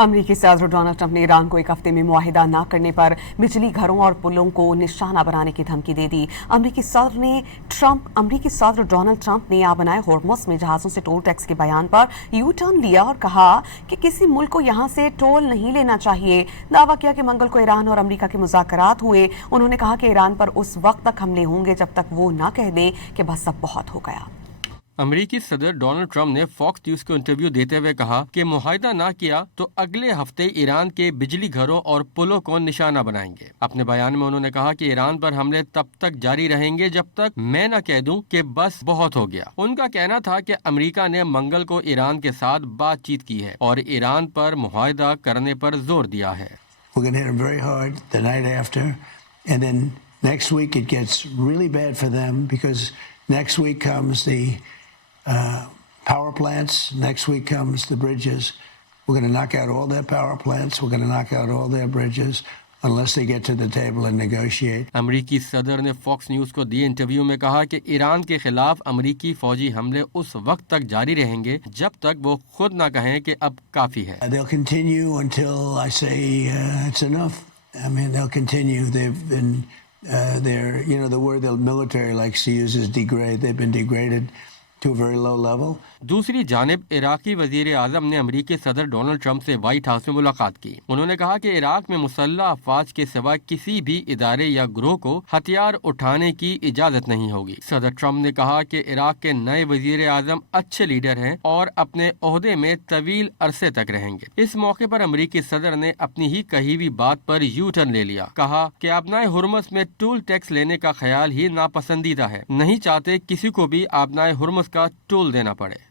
अमरीकी सदर Donald Trump ने ईरान को एक हफ्ते में मुआहिदा न करने पर बिजली घरों और पुलों को निशाना बनाने की धमकी दे दी। अमरीकी सदर डोनाल्ड ट्रंप ने आबनाए होर्मुज़ में जहाज़ों से टोल टैक्स के बयान पर यू टर्न लिया और कहा कि किसी मुल्क को यहां से टोल नहीं लेना चाहिए। दावा किया कि मंगल को ईरान और अमरीका के मुज़ाकरात हुए। उन्होंने कहा कि ईरान पर उस वक्त तक हमले होंगे जब तक वो न कह दें कि बस अब बहुत हो गया। अमेरिकी सदर डोनाल्ड ट्रंप ने फॉक्स न्यूज को इंटरव्यू देते हुए कहा कि मुआहिदा ना किया तो अगले हफ्ते ईरान के बिजली घरों और पुलों को निशाना बनाएंगे। अपने बयान में उन्होंने कहा कि ईरान पर हमले तब तक जारी रहेंगे जब तक मैं न कह दूं कि बस बहुत हो गया। उनका कहना था कि अमेरिका ने मंगल को ईरान के साथ बातचीत की है और ईरान पर मुआहिदा करने पर जोर दिया है। Power plants. Next week comes the bridges. We're going to knock out all their power plants. We're going to knock out all their bridges unless they get to the table and negotiate. अमरीकी सदर ने fox news को दिए interview में कहा कि Iran के खिलाफ अमरीकी फौजी हमले उस वक्त तक जारी रहेंगे जब तक वो खुद ना कहें कि अब काफी है। They'll continue until I say it's enough. I mean, they'll continue. They've been, the word the military likes to use is degrade. They've been degraded to a very low level. दूसरी जानिब इराकी वजीर आजम ने अमरीकी सदर डोनाल्ड ट्रंप से white house में मुलाकात की। उन्होंने कहा कि इराक में मुसल्लह अफवाज के सिवा किसी भी इदारे या ग्रोह को हथियार उठाने की इजाजत नहीं होगी। सदर ट्रंप ने कहा कि इराक के नए वजीर आजम अच्छे लीडर हैं और अपने ओहदे में तवील अरसे तक रहेंगे। इस मौके पर अमरीकी सदर ने अपनी ही कही हुई बात पर यू टर्न ले लिया। कहा कि आबनाए हुर्मुज़ में टोल टैक्स लेने का ख्याल ही नापसंदीदा है। नहीं चाहते किसी को भी आबनाए हुर्मुज़ का टोल देना पड़े।